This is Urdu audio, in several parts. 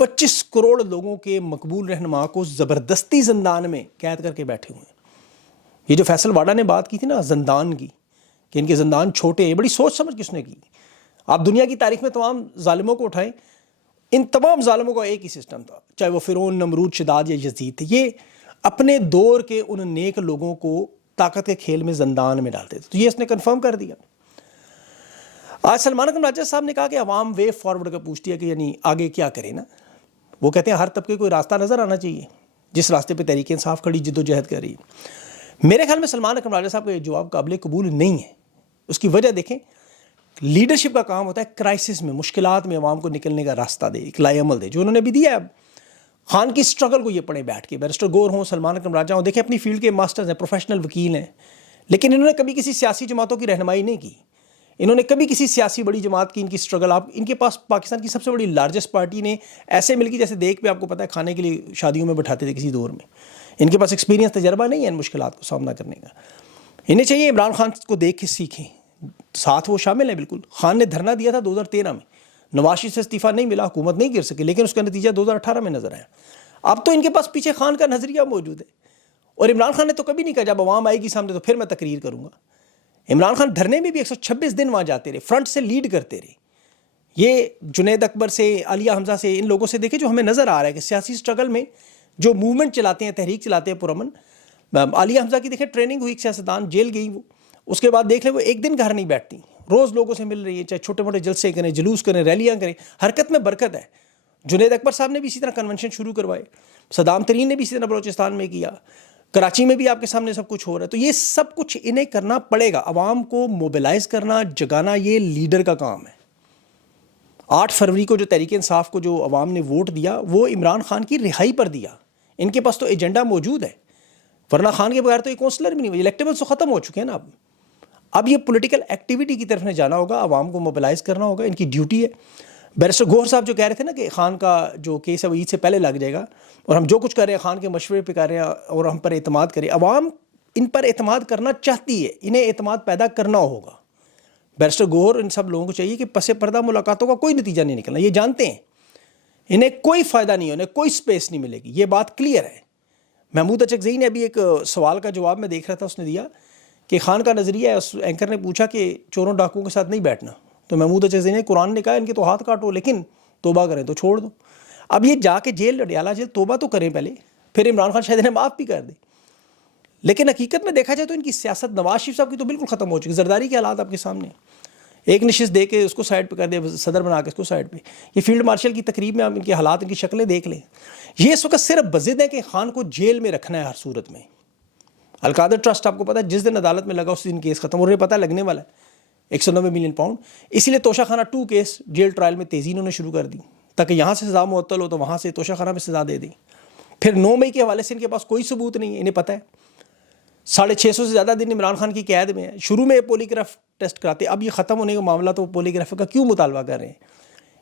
25 کروڑ لوگوں کے مقبول رہنما کو زبردستی زندان میں قید کر کے بیٹھے ہوئے ہیں۔ یہ جو فیصل واڈا نے بات کی تھی نا زندان کی، کہ ان کے زندان چھوٹے ہیں، بڑی سوچ سمجھ کس نے کی۔ آپ دنیا کی تاریخ میں تمام ظالموں کو اٹھائیں، ان تمام ظالموں کا ایک ہی سسٹم تھا، چاہے وہ فرعون، نمرود، شداد یا یزید تھے۔ یہ اپنے دور کے ان نیک لوگوں کو طاقت کے کھیل میں زندان میں ڈالتے تھے۔ تو یہ اس نے کنفرم کر دیا۔ آج سلمان اکرم راجہ صاحب نے کہا کہ عوام وے فارورڈ کا پوچھتی ہے کہ یعنی آگے کیا کرے نا۔ وہ کہتے ہیں ہر طبقے کو راستہ نظر آنا چاہیے جس راستے پہ تحریک انصاف کھڑی جد و جہد کر رہی ہے۔ میرے خیال میں سلمان اکرم راجہ صاحب کا یہ جواب قابل قبول نہیں ہے۔ اس کی وجہ دیکھیں، لیڈرشپ کا کام ہوتا ہے کرائسس میں، مشکلات میں عوام کو نکلنے کا راستہ دے، ایک لائے عمل دے، جو انہوں نے بھی دیا ہے۔ اب خان کی سٹرگل کو یہ پڑھیں بیٹھ کے، بیرسٹر گور ہوں، سلمان اکرم راجہ ہوں، دیکھیں اپنی فیلڈ کے ماسٹرز ہیں، پروفیشنل وکیل ہیں، لیکن انہوں نے کبھی کسی سیاسی جماعتوں کی رہنمائی نہیں کی۔ انہوں نے کبھی کسی سیاسی بڑی جماعت کی ان کی سٹرگل، آپ ان کے پاس پاکستان کی سب سے بڑی لارجسٹ پارٹی نے ایسے مل کی جیسے دیکھ پہ آپ کو پتہ ہے کھانے کے لیے شادیوں میں بٹھاتے تھے کسی دور میں۔ ان کے پاس ایکسپیرینس، تجربہ نہیں ہے ان مشکلات کو سامنا کرنے کا۔ انہیں چاہیے عمران خان کو دیکھ کے سیکھیں، ساتھ وہ شامل ہیں بالکل۔ خان نے دھرنا دیا تھا 2013 میں، نواز شریف سے استعفیٰ نہیں ملا، حکومت نہیں گر سکی، لیکن اس کا نتیجہ 2018 میں نظر آیا۔ اب تو ان کے پاس پیچھے خان کا نظریہ موجود ہے، اور عمران خان نے تو کبھی نہیں کہا جب عوام آئے گی سامنے تو پھر میں تقریر کروں گا۔ عمران خان دھرنے میں بھی 126 دن وہاں جاتے رہے، فرنٹ سے لیڈ کرتے رہے۔ یہ جنید اکبر سے، عالیہ حمزہ سے، ان لوگوں سے دیکھیں جو ہمیں نظر آ رہا ہے کہ سیاسی سٹرگل میں جو موومنٹ چلاتے ہیں، تحریک چلاتے ہیں پرامن۔ عالیہ حمزہ کی دیکھیں ٹریننگ ہوئی، سیاستدان جیل گئی وہ، اس کے بعد دیکھ لیں وہ ایک دن گھر نہیں بیٹھتی، روز لوگوں سے مل رہی ہے، چاہے چھوٹے موٹے جلسے کریں، جلوس کریں، ریلیاں کریں، حرکت میں برکت ہے۔ جنید اکبر صاحب نے بھی اسی طرح کنونشن شروع کروائے، صدام ترین نے بھی اسی طرح بلوچستان میں کیا، کراچی میں بھی آپ کے سامنے سب کچھ ہو رہا ہے۔ تو یہ سب کچھ انہیں کرنا پڑے گا، عوام کو موبلائز کرنا، جگانا، یہ لیڈر کا کام ہے۔ 8 فروری کو جو تحریک انصاف کو جو عوام نے ووٹ دیا وہ عمران خان کی رہائی پر دیا۔ ان کے پاس تو ایجنڈا موجود ہے، ورنہ خان کے بغیر تو یہ کونسلر بھی نہیں ہوئی، الیکٹیبلز تو ختم ہو چکے ہیں نا۔ اب یہ پولیٹیکل ایکٹیویٹی کی طرف نے جانا ہوگا، عوام کو موبلائز کرنا ہوگا، ان کی ڈیوٹی ہے۔ بیرسٹر گوہر صاحب جو کہہ رہے تھے نا کہ خان کا جو کیس ہے وہ عید سے پہلے لگ جائے گا، اور ہم جو کچھ کر رہے ہیں خان کے مشورے پہ کر رہے ہیں اور ہم پر اعتماد کریں، عوام ان پر اعتماد کرنا چاہتی ہے، انہیں اعتماد پیدا کرنا ہوگا۔ بیرسٹر گوہر ان سب لوگوں کو چاہیے کہ پس پردہ ملاقاتوں کا کوئی نتیجہ نہیں نکلنا، یہ جانتے ہیں انہیں کوئی فائدہ نہیں ہے، انہیں کوئی سپیس نہیں ملے گی، یہ بات کلیئر ہے۔ محمود اچکزئی نے ابھی ایک سوال کا جواب میں دیکھ رہا تھا، اس نے دیا کہ خان کا نظریہ ہے، اس اینکر نے پوچھا کہ چوروں ڈاکوؤں کے ساتھ نہیں بیٹھنا، تو محمود اچکزئی نے قرآن نے کہا ان کے تو ہاتھ کاٹو لیکن توبہ کریں تو چھوڑ دو۔ اب یہ جا کے جیل اڈیالہ جیل توبہ تو کریں پہلے، پھر عمران خان شاید انہیں معاف بھی کر دے، لیکن حقیقت میں دیکھا جائے تو ان کی سیاست نواز شریف صاحب کی تو بالکل ختم ہو چکی۔ زرداری کے حالات آپ کے سامنے، ایک نشست دے کے اس کو سائڈ پہ کر دے، صدر بنا کے اس کو سائڈ پہ۔ یہ فیلڈ مارشل کی تقریب میں آپ ان کے حالات، ان کی شکلیں دیکھ لیں۔ یہ اس وقت صرف بضد ہے کہ خان کو جیل میں رکھنا ہے ہر صورت میں۔ القادر ٹرسٹ آپ کو پتہ ہے جس دن عدالت میں لگا اس دن کیس ختم، اور انہیں پتہ لگنے والا ہے 190 ملین پاؤنڈ۔ اسی لیے توشہ خانہ 2 کیس جیل ٹرائل میں تیزی انہوں نے شروع کر دی تاکہ یہاں سے سزا معطل ہو تو وہاں سے توشہ خانہ میں سزا دے دیں۔ پھر 9 مئی کے حوالے سے ان کے پاس کوئی ثبوت نہیں ہے، انہیں پتہ ہے 650 سے زیادہ دن عمران خان کی قید میں ہے۔ شروع میں پولیگراف ٹیسٹ کراتے، اب یہ ختم ہونے کا معاملہ تو پولیگراف کا کیوں مطالبہ کر رہے ہیں؟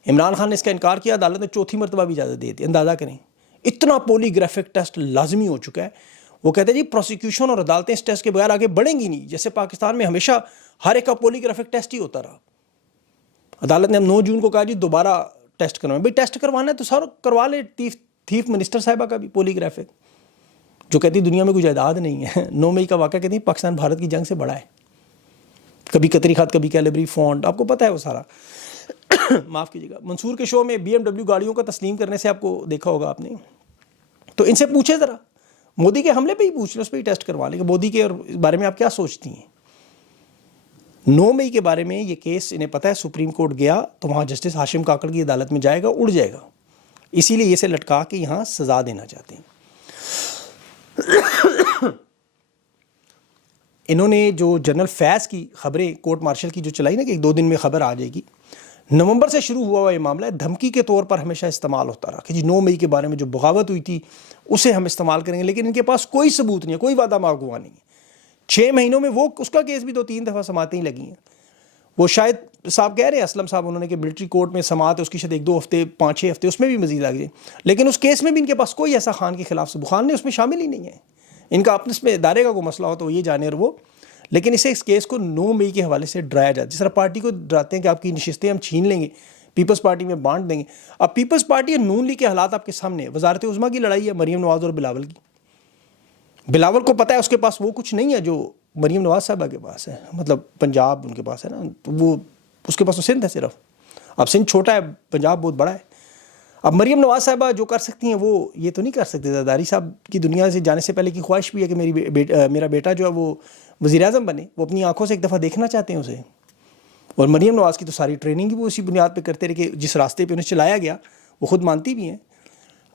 عمران خان نے اس کا انکار کیا، عدالت نے 4تھی مرتبہ بھی اجازت دے دی۔ اندازہ کریں اتنا پولیگرافک ٹیسٹ لازمی ہو چکا ہے۔ وہ کہتے ہیں جی پروسیکیوشن اور عدالتیں اس ٹیسٹ کے بغیر آگے بڑھیں گی نہیں، جیسے پاکستان میں ہمیشہ ہر ایک کا پولیگرافک ٹیسٹ ہی ہوتا رہا۔ عدالت نے 9 جون کو کہا جی دوبارہ ٹیسٹ کروائیں۔ بھائی ٹیسٹ کروانا ہے تو سر کروا لے، چیف منسٹر صاحبہ کا بھی پولیگرافک، جو کہتی دنیا میں کوئی جائیداد نہیں ہے۔ 9 مئی کا واقعہ کہتی ہیں پاکستان بھارت کی جنگ سے بڑا ہے، کبھی قطری خط، کبھی کیلیبری فونٹ، آپ کو پتہ ہے وہ سارا۔ معاف کیجیے گا، منصور کے شو میں BMW گاڑیوں کا تسلیم کرنے سے آپ کو دیکھا ہوگا آپ نے، تو ان سے پوچھے ذرا، مودی کے حملے پہ ہی پوچھ لیں، اس پہ ہی ٹیسٹ کروا لیں کہ مودی کے بارے میں آپ کیا سوچتی ہیں۔ 9 مئی کے بارے میں یہ کیس انہیں پتہ ہے، سپریم کورٹ گیا تو وہاں جسٹس ہاشم کاکڑ کی عدالت میں جائے گا، اڑ جائے گا، اسی لیے اسے لٹکا کے یہاں سزا دینا چاہتے ہیں۔ انہوں نے جو جنرل فیض کی خبریں کورٹ مارشل کی جو چلائی نا کہ 1-2 دن میں خبر آ جائے گی، نومبر سے شروع ہوا یہ معاملہ ہے، دھمکی کے طور پر ہمیشہ استعمال ہوتا رہا کہ جی 9 مئی کے بارے میں جو بغاوت ہوئی تھی اسے ہم استعمال کریں گے، لیکن ان کے پاس کوئی ثبوت نہیں ہے، کوئی وعدہ معگوا نہیں ہے۔ 6 مہینوں میں وہ اس کا کیس بھی 2-3 دفعہ سماعتیں ہی لگی ہیں۔ وہ شاید صاحب کہہ رہے ہیں اسلم صاحب، انہوں نے کہ ملٹری کورٹ میں سماعت ہے اس کی شاید 1-2 ہفتے، 5-6 ہفتے، اس میں بھی مزید لگ جائے، لیکن اس کیس میں بھی ان کے پاس کوئی ایسا خان کے خلاف ثبوت، خان نے اس میں شامل ہی نہیں ہے۔ ان کا اپنے اس میں ادارے کا کوئی مسئلہ ہو تو وہ یہ جانے، اور وہ لیکن اس کیس کو 9 مئی کے حوالے سے ڈرایا جاتا ہے، جس طرح پارٹی کو ڈراتے ہیں کہ آپ کی نشستیں ہم چھین لیں گے، پیپلز پارٹی میں بانٹ دیں گے. اب پیپلز پارٹی اور نون لیگ کے حالات آپ کے سامنے ہیں. وزارت عظمیٰ کی لڑائی ہے مریم نواز اور بلاول کی. بلاول کو پتہ ہے اس کے پاس وہ کچھ نہیں ہے جو مریم نواز صاحبہ کے پاس ہے, مطلب پنجاب ان کے پاس ہے نا, تو وہ اس کے پاس تو سندھ ہے صرف. اب سندھ چھوٹا ہے, پنجاب بہت بڑا ہے. اب مریم نواز صاحبہ جو کر سکتی ہیں وہ یہ تو نہیں کر سکتے. زرداری صاحب کی دنیا سے جانے سے پہلے کی خواہش بھی ہے کہ میرا بیٹا جو ہے وہ وزیر اعظم بنے. وہ اپنی آنکھوں سے ایک دفعہ دیکھنا چاہتے ہیں اسے. اور مریم نواز کی تو ساری ٹریننگ ہی وہ اسی بنیاد پہ کرتے رہے کہ جس راستے پہ انہیں چلایا گیا وہ خود مانتی بھی ہیں.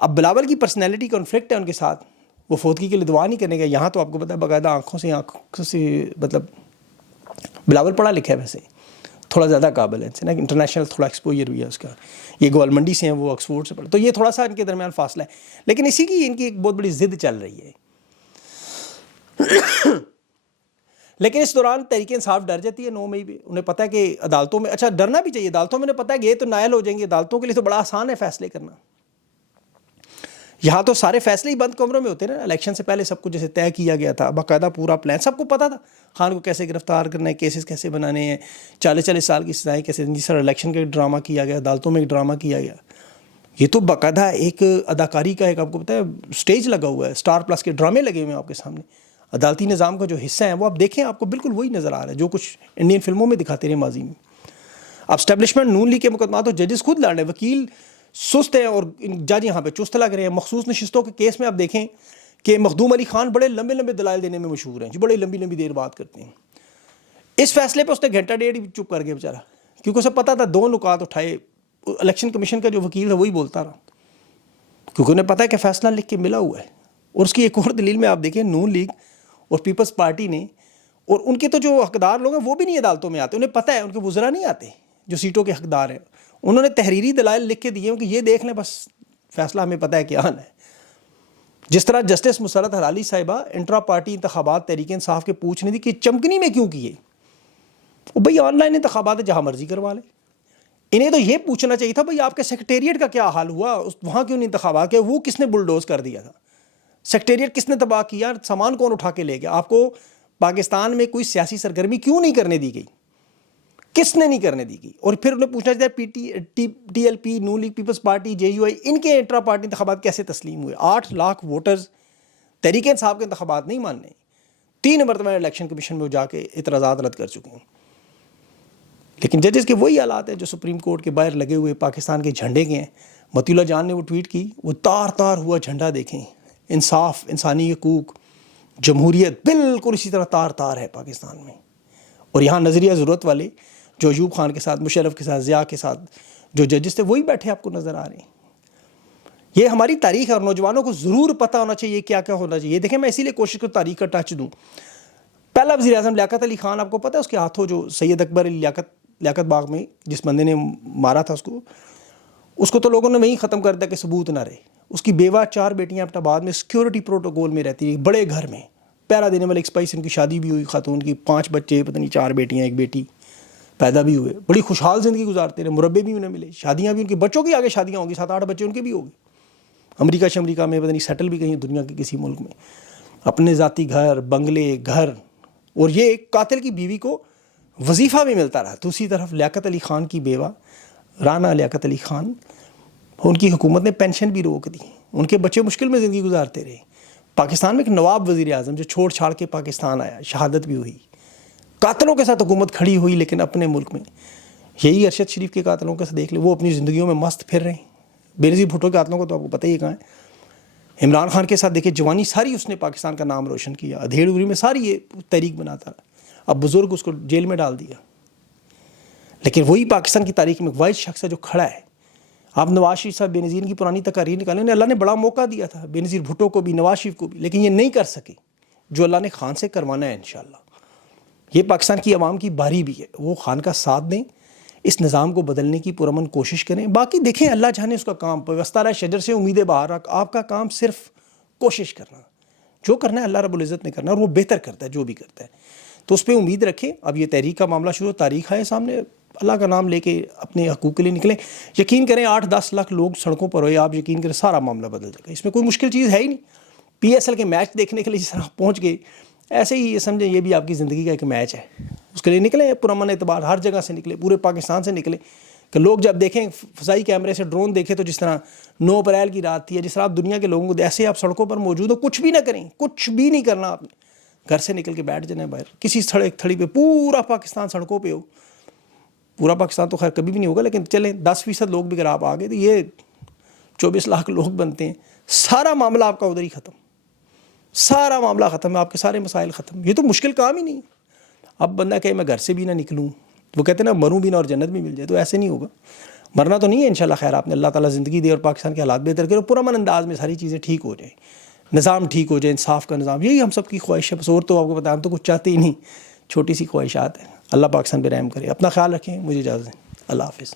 اب بلاول کی پرسنالٹی کنفلکٹ ہے ان کے ساتھ, وہ فوتگی کے لیے دعا نہیں کرنے گا. یہاں تو آپ کو پتہ ہے باقاعدہ آنکھوں سے مطلب بلاول پڑھا لکھا ہے, ویسے تھوڑا زیادہ قابل ہے نا, انٹرنیشنل تھوڑا ایکسپوجر بھی ہے اس کا. یہ گوال منڈی سے ہیں, وہ آکسفورڈ سے پڑھا, تو یہ تھوڑا سا ان کے درمیان فاصلہ ہے. لیکن اسی کی ان کی ایک بہت بڑی ضد چل رہی ہے. لیکن اس دوران تحریک انصاف ڈر جاتی ہے 9 مئی پہ. انہیں پتہ ہے کہ عدالتوں میں, اچھا ڈرنا بھی چاہیے, عدالتوں میں انہیں پتہ ہے کہ یہ تو نائل ہو جائیں گے. عدالتوں کے لیے تو بڑا آسان ہے فیصلے کرنا. یہاں تو سارے فیصلے ہی بند کمروں میں ہوتے ہیں نا. الیکشن سے پہلے سب کچھ جیسے طے کیا گیا تھا, باقاعدہ پورا پلان سب کو پتہ تھا. خان کو کیسے گرفتار کرنا ہے, کیسز کیسے بنانے ہیں, 40 سال کی سزائیں کیسے. جس طرح الیکشن کا ایک ڈرامہ کیا گیا, عدالتوں میں ایک ڈرامہ کیا گیا. یہ تو باقاعدہ ایک اداکاری کا ایک آپ کو پتہ ہے سٹیج لگا ہوا ہے. اسٹار پلس کے ڈرامے لگے ہوئے ہیں آپ کے سامنے. عدالتی نظام کا جو حصہ ہے وہ آپ دیکھیں, آپ کو بالکل وہی نظر آ رہا ہے جو کچھ انڈین فلموں میں دکھاتے رہے ماضی میں. اب اسٹیبلشمنٹ نون لیگ کے مقدمات تو ججز خود لڑ رہے ہیں, وکیل سست ہیں اور جج یہاں پہ چست لگ رہے ہیں. مخصوص نشستوں کے کیس میں آپ دیکھیں کہ مخدوم علی خان بڑے لمبے لمبے دلائل دینے میں مشہور ہیں, جو بڑے لمبی دیر بات کرتے ہیں. اس فیصلے پہ اس نے گھنٹہ ڈیڑھ چپ کر گیا بیچارہ, کیونکہ اسے پتہ تھا 2 نکات اٹھائے. الیکشن کمیشن کا جو وکیل ہے وہی بولتا رہا, کیونکہ انہیں پتہ ہے کہ فیصلہ لکھ کے ملا ہوا ہے. اور اس کی ایک اور دلیل میں آپ دیکھیں, نون لیگ اور پیپلز پارٹی نے, اور ان کے تو جو حقدار لوگ ہیں وہ بھی نہیں عدالتوں میں آتے. انہیں پتہ ہے ان کے وزراء نہیں آتے جو سیٹوں کے حقدار ہیں. انہوں نے تحریری دلائل لکھ کے دیے ہیں کہ یہ دیکھ لیں, بس فیصلہ ہمیں پتہ ہے کیا آنا ہے. جس طرح جسٹس مسرت ہلالی صاحبہ انٹرا پارٹی انتخابات تحریک انصاف کے پوچھنے تھی کہ چمکنی میں کیوں کیے. وہ بھئی آن لائن انتخابات جہاں مرضی کروا لیں. انہیں تو یہ پوچھنا چاہیے تھا بھئی آپ کے سیکریٹریٹ کا کیا حال ہوا, وہاں کیوں نہیں انتخابات کیا, وہ کس نے بلڈوز کر دیا تھا, سیکریٹریٹ کس نے تباہ کیا, سامان کون اٹھا کے لے گیا. آپ کو پاکستان میں کوئی سیاسی سرگرمی کیوں نہیں کرنے دی گئی, کس نے نہیں کرنے دی گئی. اور پھر انہیں پوچھنا چاہیے T L P, Noon league, people's party, J U I, ان کے انٹرا پارٹی انتخابات کیسے تسلیم ہوئے. 8 لاکھ ووٹرز تحریک انصاف کے انتخابات نہیں ماننے, 3 مرتبہ الیکشن کمیشن میں جا کے اعتراضات رد کر چکے ہیں. لیکن ججز کے وہی حالات ہیں جو سپریم کورٹ کے باہر لگے ہوئے پاکستان کے جھنڈے کے ہیں. متی اللہ جان نے وہ ٹویٹ کی, وہ تار تار ہوا جھنڈا دیکھیں, انصاف, انسانی حقوق, جمہوریت بالکل اسی طرح تار تار ہے پاکستان میں. اور یہاں نظریہ ضرورت والے جو ایوب خان کے ساتھ, مشرف کے ساتھ, ضیاء کے ساتھ جو ججز تھے وہی بیٹھے آپ کو نظر آ رہے ہیں. یہ ہماری تاریخ ہے اور نوجوانوں کو ضرور پتہ ہونا چاہیے کیا کیا ہونا چاہیے. دیکھیں میں اسی لیے کوشش کروں تاریخ کا ٹچ دوں. پہلا وزیر اعظم لیاقت علی خان, آپ کو پتہ ہے اس کے ہاتھوں جو سید اکبر لیاقت باغ میں جس بندے نے مارا تھا اس کو تو لوگوں نے وہیں ختم کر دیا کہ ثبوت نہ رہے. اس کی بیوہ 4 بیٹیاں اپٹاباد میں سیکیورٹی پروٹوکول میں رہتی ہیں, بڑے گھر میں پہرا دینے والے ایک سپاہی سے ان کی شادی بھی ہوئی, خاتون کی 5 بچے, پتہ نہیں 4 بیٹیاں 1 بیٹی پیدا بھی ہوئے. بڑی خوشحال زندگی گزارتے رہے, مربے بھی انہیں ملے, شادیاں بھی ان کے بچوں کی آگے شادیاں ہوں گی, 7-8 بچے ان کے بھی ہو گئے. امریکہ میں پتہ نہیں سیٹل بھی کہیں دنیا کے کسی ملک میں, اپنے ذاتی گھر, بنگلے, گھر. اور یہ ایک قاتل کی بیوی کو وظیفہ بھی ملتا رہا. دوسری طرف لیاقت علی خان کی بیوہ رانا لیاقت علی خان, ان کی حکومت نے پینشن بھی روک دی, ان کے بچے مشکل میں زندگی گزارتے رہے. پاکستان میں ایک نواب وزیر اعظم جو چھوڑ چھاڑ کے پاکستان آیا, شہادت بھی ہوئی, قاتلوں کے ساتھ حکومت کھڑی ہوئی لیکن اپنے ملک میں. یہی ارشد شریف کے قاتلوں کا دیکھ لیں, وہ اپنی زندگیوں میں مست پھر رہے ہیں. بینظیر بھٹو کے قاتلوں کو تو آپ کو پتہ ہی کہاں ہے. عمران خان کے ساتھ دیکھیں جوانی ساری اس نے پاکستان کا نام روشن کیا, ادھیڑ اگری میں ساری یہ تحریک بناتا رہا. اب بزرگ اس کو جیل میں ڈال دیا. لیکن وہی پاکستان کی تاریخ میں ایک واحد شخص ہے جو کھڑا ہے. آپ نواز شریف صاحب بے نظیر کی پرانی تقاریر نکالیں, اللہ نے بڑا موقع دیا تھا بے نظیر بھٹو کو بھی, نواز شریف کو بھی, لیکن یہ نہیں کر سکے جو اللہ نے خان سے کروانا ہے. انشاءاللہ یہ پاکستان کی عوام کی باری بھی ہے, وہ خان کا ساتھ دیں, اس نظام کو بدلنے کی پرامن کوشش کریں. باقی دیکھیں اللہ جانے اس کا کام, وستارہ شجر سے امید بہار. آپ کا کام صرف کوشش کرنا, جو کرنا ہے اللہ رب العزت نے کرنا, اور وہ بہتر کرتا ہے جو بھی کرتا ہے, تو اس پہ امید رکھیں. اب یہ تحریک کا معاملہ شروع, تاریخ ہے سامنے, اللہ کا نام لے کے اپنے حقوق کے لیے نکلیں. یقین کریں 8-10 لاکھ لوگ سڑکوں پر ہوئے, آپ یقین کریں سارا معاملہ بدل جائے گا. اس میں کوئی مشکل چیز ہے ہی نہیں. PSL کے میچ دیکھنے کے لیے جس طرح پہنچ گئے, ایسے ہی یہ سمجھیں یہ بھی آپ کی زندگی کا ایک میچ ہے. اس کے لیے نکلیں پرامن اعتبار, ہر جگہ سے نکلیں, پورے پاکستان سے نکلیں, کہ لوگ جب دیکھیں فضائی کیمرے سے ڈرون دیکھیں تو جس طرح 9 اپریل کی رات تھی ہے، جس طرح آپ دنیا کے لوگوں کو ایسے آپ سڑکوں پر موجود ہو، کچھ بھی نہ کریں، کچھ بھی نہیں کرنا آپ نے، گھر سے نکل کے بیٹھ جائیں باہر کسی سڑک تھڑی پہ، پورا پاکستان سڑکوں پہ ہو، پورا پاکستان تو خیر کبھی بھی نہیں ہوگا، لیکن چلیں 10% لوگ بھی اگر آپ آگے تو یہ 24 لاکھ لوگ بنتے ہیں، سارا معاملہ آپ کا ادھر ہی ختم، سارا معاملہ ختم ہے، آپ کے سارے مسائل ختم. یہ تو مشکل کام ہی نہیں. اب بندہ کہے میں گھر سے بھی نہ نکلوں، وہ کہتے ہیں نا مروں بھی نہ اور جنت بھی مل جائے، تو ایسے نہیں ہوگا. مرنا تو نہیں ہے انشاءاللہ. خیر آپ نے اللہ تعالیٰ زندگی دے اور پاکستان کے حالات بہتر کرے اور پرامن انداز میں ساری چیزیں ٹھیک ہو جائیں، نظام ٹھیک ہو جائے، انصاف کا نظام. یہی ہم سب کی خواہش ہے، بس اور تو آپ کو بتائیں ہم تو کچھ چاہتے ہی نہیں، چھوٹی سی خواہشات ہیں. اللہ پاکستان پہ رحم کرے. اپنا خیال رکھیں. مجھے اجازت دیں. اللہ حافظ.